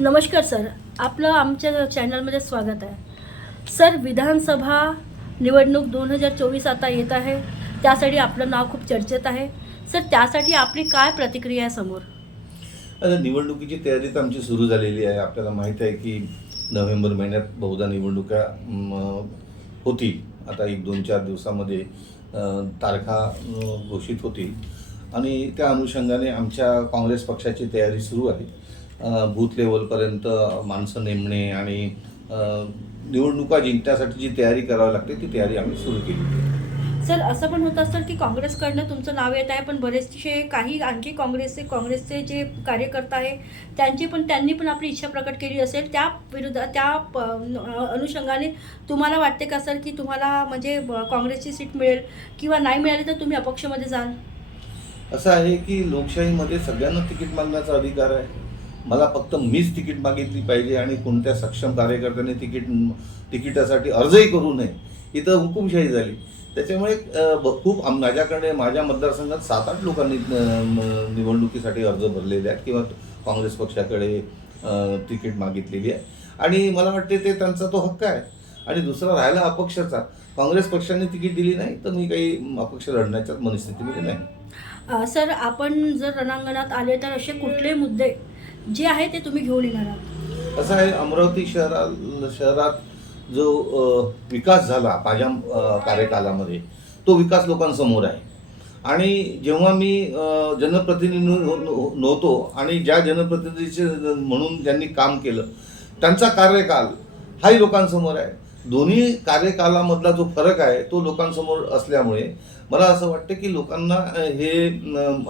नमस्कार सर आपलं आमच्या चॅनलमध्ये स्वागत आहे. सर विधानसभा निवडणूक दोन हजार चोवीस आता येत आहे. त्यासाठी आपलं नाव खूप चर्चेत आहे. सर त्यासाठी आपली काय प्रतिक्रिया आहे समोर? आता निवडणुकीची तयारी तर आमची सुरू झालेली आहे. आपल्याला माहीत आहे की नोव्हेंबर महिन्यात बहुधा निवडणुका होतील. आता एक दोन चार दिवसामध्ये तारखा घोषित होतील. आणि त्या अनुषंगाने आमच्या काँग्रेस पक्षाची तयारी सुरू आहे. बूथ लेवलपर्यंत माणसं नेमणे आणि निवडणुका जिंकण्यासाठी जी तयारी करावी लागते ती तयारी आम्ही सुरू केली. आहे सर असं पण होतं सर की काँग्रेसकडनं तुमचं नाव येत आहे पण बरेचसे काही आणखी काँग्रेसचे काँग्रेसचे जे कार्यकर्ता आहे त्यांची पण त्यांनी पण आपली इच्छा प्रकट केली असेल. त्या विरुद्ध त्या अनुषंगाने तुम्हाला वाटते का सर की तुम्हाला म्हणजे काँग्रेसची सीट मिळेल किंवा नाही मिळाली तर तुम्ही अपक्षमध्ये जाल? असं आहे की लोकशाहीमध्ये सगळ्यांना तिकीट मागण्याचा अधिकार आहे. मला फक्त मीच तिकीट मागितली पाहिजे आणि कोणत्या सक्षम कार्यकर्त्याने तिकीट तिकिटासाठी अर्जही करू नये. इथं हुकुमशाही झाली. त्याच्यामुळे ब- खूप माझ्याकडे माझ्या मतदारसंघात सात आठ लोकांनी निवडणुकीसाठी अर्ज भरलेले आहेत किंवा काँग्रेस पक्षाकडे तिकीट मागितलेली आहे. आणि मला वाटते ते त्यांचा तो हक्क आहे. आणि दुसरा राहिला अपक्षाचा. काँग्रेस पक्षाने तिकीट दिली नाही तर मी काही अपक्ष लढण्याच्या मनस्थितीमध्ये नाही. सर आपण जर रणांगणात आले तर असे कुठले मुद्दे जे आहे ते तुम्ही घेऊन येणार आहात. असं आहे अमरावती शहरा शहरात जो विकास झाला माझ्या कार्यकालामध्ये तो विकास लोकांसमोर आहे. आणि जेव्हा मी जनप्रतिनिधी हो-, हो-, नव्हतो आणि ज्या जनप्रतिनिधीचे म्हणून ज्यांनी काम केलं त्यांचा कार्यकाल हाही लोकांसमोर आहे. दोन्ही कार्यकालामधला जो फरक आहे तो लोकांसमोर असल्यामुळे मला असं वाटतं की लोकांना हे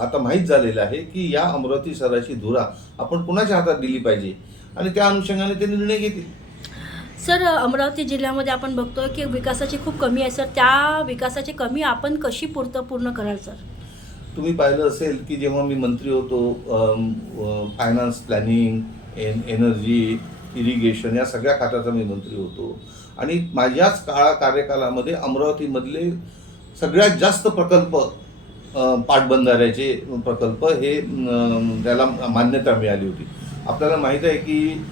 आता माहीत झालेलं आहे की या अमरावती शहराची धुरा आपण कुणाच्या हातात दिली पाहिजे? आणि त्या अनुषंगाने ते निर्णय घेतील. सर अमरावती जिल्ह्यामध्ये आपण बघतोय की विकासाची खूप कमी आहे. सर त्या विकासाची कमी आपण कशी पूर्त पूर्ण कराल सर? तुम्ही पाहिलं असेल की जेव्हा मी मंत्री होतो फायनान्स प्लॅनिंग एन एनर्जी इरिगेशन या सगळ्या खात्याचा मी मंत्री होतो. आणि माझ्याच काळा कार्यकालामध्ये अमरावतीमधले सगळ्यात जास्त प्रकल्प पाटबंधाऱ्याचे प्रकल्प हे त्याला मान्यता मिळाली होती. आपल्याला माहीत आहे की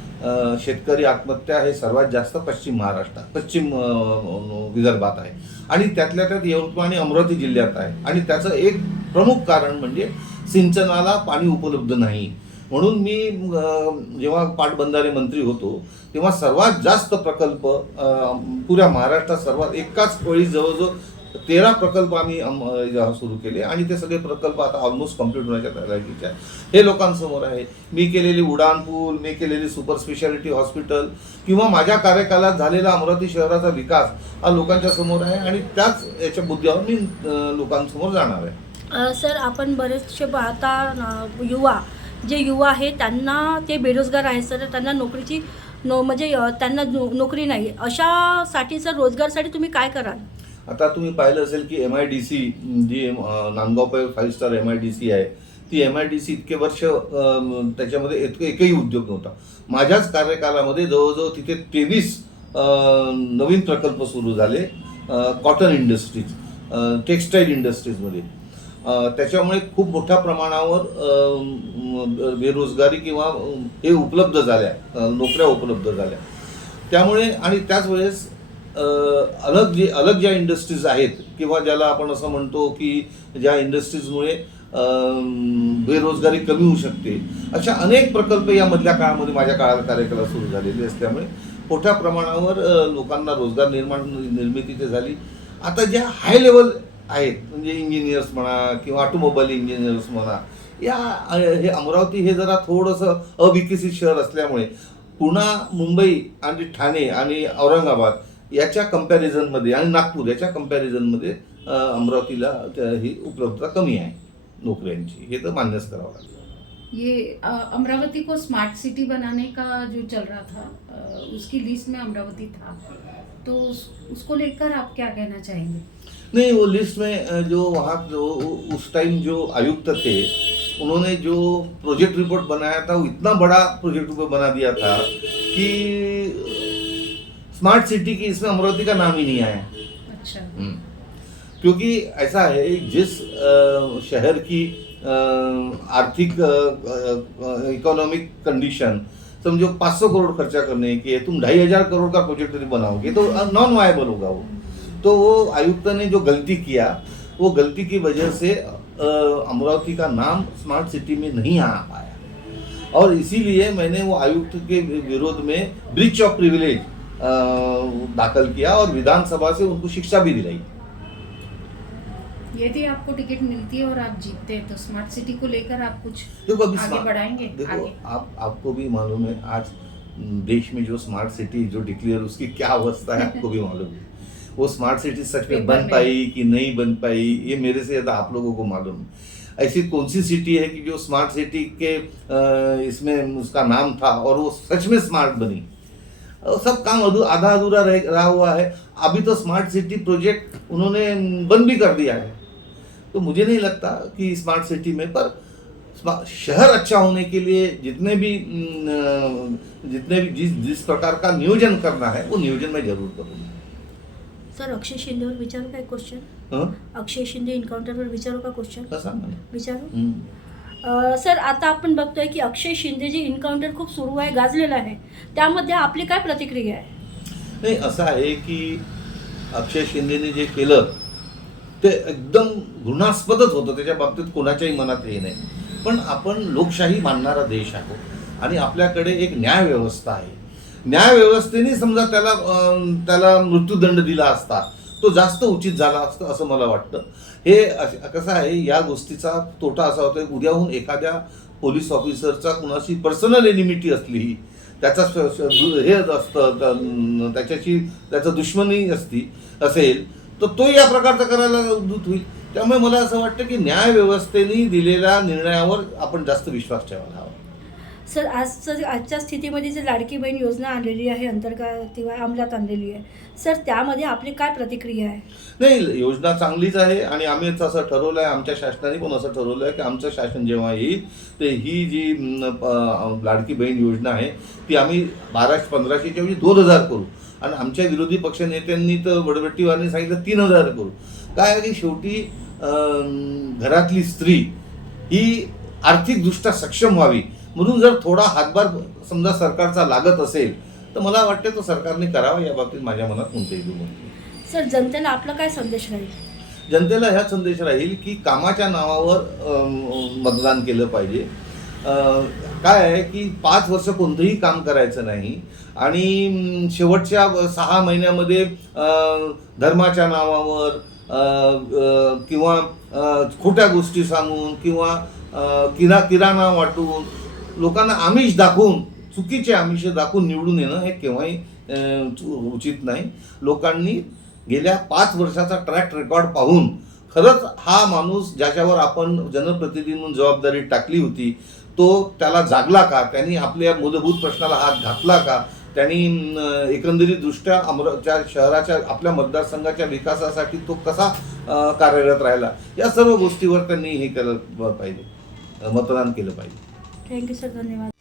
शेतकरी आत्महत्या हे सर्वात जास्त पश्चिम महाराष्ट्रात पश्चिम विदर्भात आहे. आणि त्यातल्या त्यात यवतमाळ आणि अमरावती जिल्ह्यात आहे. आणि त्याचं एक प्रमुख कारण म्हणजे सिंचनाला पाणी उपलब्ध नाही. म्हणून मी जेव्हा पाटबंधारे मंत्री होतो तेव्हा सर्वात जास्त प्रकल्प पुऱ्या महाराष्ट्रात सर्वात एकाच वेळी जवळजवळ तेरा प्रकल्प आम्ही सुरू केले आणि ते सगळे प्रकल्प आता ऑलमोस्ट कंप्लीट होण्याच्या तयारीचे आहे हे लोकांसमोर आहे. मी केलेली उड्डाणपूल मी केलेली सुपर स्पेशालिटी हॉस्पिटल किंवा माझ्या कार्यकालात झालेला अमरावती शहराचा विकास हा लोकांच्या समोर आहे आणि त्याच याच्या मुद्द्यावर मी लोकांसमोर जाणार आहे. सर आपण बरेचसे पाहता युवा जे युवा आहे त्यांना ते बेरोजगार आहेत सर त्यांना नोकरीची नो म्हणजे त्यांना नो- नोकरी नाही. अशासाठी सर रोजगारसाठी तुम्ही काय कराल? आता तुम्ही पाहिलं असेल की M I D C G Nandgaon five star M I D C आहे. ती एम आय डी सी इतके वर्ष त्याच्यामध्ये एक एकही उद्योग नव्हता. माझ्याच कार्यकालामध्ये जवळजवळ तिथे तेवीस नवीन प्रकल्प सुरू झाले कॉटन इंडस्ट्रीज टेक्स्टाईल इंडस्ट्रीजमध्ये त्याच्यामुळे खूप मोठ्या प्रमाणावर बेरोजगारी किंवा हे उपलब्ध झाल्या नोकऱ्या उपलब्ध झाल्या. त्यामुळे आणि त्याच वेळेस अलग जे अलग ज्या इंडस्ट्रीज आहेत किंवा ज्याला आपण असं म्हणतो की ज्या इंडस्ट्रीजमुळे बेरोजगारी कमी होऊ शकते अशा अनेक प्रकल्प यामधल्या काळामध्ये माझ्या काळात कार्यकाला सुरू झालेले असल्यामुळे मोठ्या प्रमाणावर लोकांना रोजगार निर्माण निर्मिती ते झाली. आता ज्या हाय लेवल आहेत. म्हणजे इंजिनियर्स म्हणा किंवा ऑटोमोबाईल इंजिनियर्स म्हणा. या हे अमरावती हे जरा थोडंसं अविकसित शहर असल्यामुळे पुणा मुंबई आणि ठाणे आणि औरंगाबाद याच्या कम्पॅरिझनमध्ये आणि नागपूर याच्या कम्पॅरिझनमध्ये अमरावतीला त्या- ही उपलब्धता कमी आहे. नोकऱ्यांची. हे तर मान्यच करावं लागेल. ये अमरावती को स्मार्ट सिटी बनाने का जो चल रहा था उसकी लिस्ट में अमरावती था। तो उस, उसको लेकर आप क्या कहना चाहेंगे? नहीं वो लिस्ट में जो वहाँ जो उस टाइम जो आयुक्त थे उन्होंने जो प्रोजेक्ट रिपोर्ट बनाया था वो इतना बड़ा प्रोजेक्ट रिपोर्ट बना दिया था कि स्मार्ट सिटी की इसमें अमरावती का नाम ही नहीं आया। अच्छा। हम्म। क्योंकि ऐसा है जिस शहर की आर्थिक इकोनॉमिक कंडीशन समझो पाँच सौ करोड़ खर्चा करने की तुम ढाई हज़ार करोड़ का प्रोजेक्ट यदि बनाओगे तो नॉन वायबल होगा वो. तो वो आयुक्त ने जो गलती किया, वो गलती की वजह से अमरावती का नाम स्मार्ट सिटी में नहीं आ पाया. और इसीलिए मैंने वो आयुक्त के विरोध में ब्रिच ऑफ़ प्रिविलेज दाखिल किया और विधानसभा से उनको शिक्षा भी दिलाई. यदि आपको टिकट मिलती है और आप जीतते हैं तो स्मार्ट सिटी को लेकर आप कुछ देखो अभी आगे बढ़ाएँगे? देखो आगे। आप आपको भी मालूम है आज देश में जो स्मार्ट सिटी जो डिक्लेयर उसकी क्या अवस्था है आपको भी मालूम है। वो स्मार्ट सिटी सच में बन पाई कि नहीं बन पाई ये मेरे से ज़्यादा आप लोगों को मालूम है। ऐसी कौन सी सिटी है कि जो स्मार्ट सिटी के इसमें उसका नाम था और वो सच में स्मार्ट बनी? सब काम अधू आधा अधूरा रह रहा हुआ है। अभी तो स्मार्ट सिटी प्रोजेक्ट उन्होंने बंद भी कर दिया है। तो मुझे नहीं लगता कि स्मार्ट सिटी में पर शहर अच्छा होने के लिए जितने भी जितने भी जिस जिस प्रकार का नियोजन करना है वो नियोजन मैं ज़रूर करूँगा। सर अक्षय शिंदेवर विचारू काय क्वेश्चन अक्षय शिंदे एन्काउंटरवर विचारू का क्वेश्चन कसा विचारू? हं. सर आता आपण बघतोय की अक्षय शिंदे जे एन्काउंटर खूप सुरू आहे गाजलेलं आहे. त्यामध्ये आपली काय प्रतिक्रिया आहे? नाही असं आहे की अक्षय शिंदेने जे केलं ते एकदम घृणास्पदच होतं. त्याच्या बाबतीत कोणाच्याही मनात हे नाही. पण आपण लोकशाही मानणारा देश आहोत आणि आपल्याकडे एक न्यायव्यवस्था आहे. न्यायव्यवस्थेने समजा त्याला त्याला मृत्यूदंड दिला असता तो जास्त उचित झाला असतं असं मला वाटतं. हे कसं आहे या गोष्टीचा तोटा असा होतो उद्याहून एखाद्या पोलीस ऑफिसरचा कुणाशी पर्सनल एनिमिटी असली त्याचा हे असतं त्याच्याशी त्याचं दुश्मनी असती असेल तर तो या प्रकारचा करायला उद्धूत होईल. त्यामुळे मला असं वाटतं की न्यायव्यवस्थेने दिलेल्या निर्णयावर आपण जास्त विश्वास ठेवायला हवा. सर आजचं आजच्या स्थितीमध्ये जे लाडकी बहीण योजना आणलेली आहे अंतर्गत किंवा अंमलात आणलेली आहे सर त्यामध्ये आपली काय प्रतिक्रिया आहे? नाही योजना चांगलीच आहे आणि आम्ही असं ठरवलं आहे आमच्या शासनाने पण असं ठरवलं आहे की आमचं शासन जेव्हा येईल ते ही जी प- लाडकी बहीण योजना आहे ती आम्ही बाराशे पंधराशेच्या ऐवजी दोन हजार करू. आणि आमच्या विरोधी पक्षनेत्यांनी तर वडवट्टीवारांनी सांगितलं तीन हजार करू. काय की शेवटी घरातली स्त्री ही आर्थिकदृष्ट्या सक्षम व्हावी म्हणून जर थोडा हातभार समजा सरकारचा लागत असेल तर मला वाटते तो सरकारने करावा या बाबतीत माझ्या मनात कोणतेही दुमत नाही. सर जनतेला आपला काय संदेश राहील? जनतेला ह्या संदेश राहील की कामाच्या नावावर मतदान केलं पाहिजे. काय आहे की पाच वर्ष कोणतंही काम करायचं नाही आणि शेवटच्या सहा महिन्यामध्ये धर्माच्या नावावर किंवा खोट्या गोष्टी सांगून किंवा किरा किराणा वाटून लोकांना आमिष दाखवून चुकीचे आमिष दाखवून निवडून येणं हे केव्हाही चु- उचित नाही. लोकांनी गेल्या पाच वर्षाचा ट्रॅक रेकॉर्ड पाहून खरंच हा माणूस ज्याच्यावर आपण जनप्रतिनिधी म्हणून जबाबदारी टाकली होती तो त्याला जागला का? त्यांनी आपल्या मूलभूत प्रश्नाला हात घातला का? त्यांनी एकंदरीतदृष्ट्या एकंदरीत शहराच्या आपल्या मतदारसंघाच्या विकासासाठी तो कसा कार्यरत राहिला? या सर्व गोष्टीवर त्यांनी हे केलं पाहिजे मतदान केलं पाहिजे. थँक्यू सर धन्यवाद.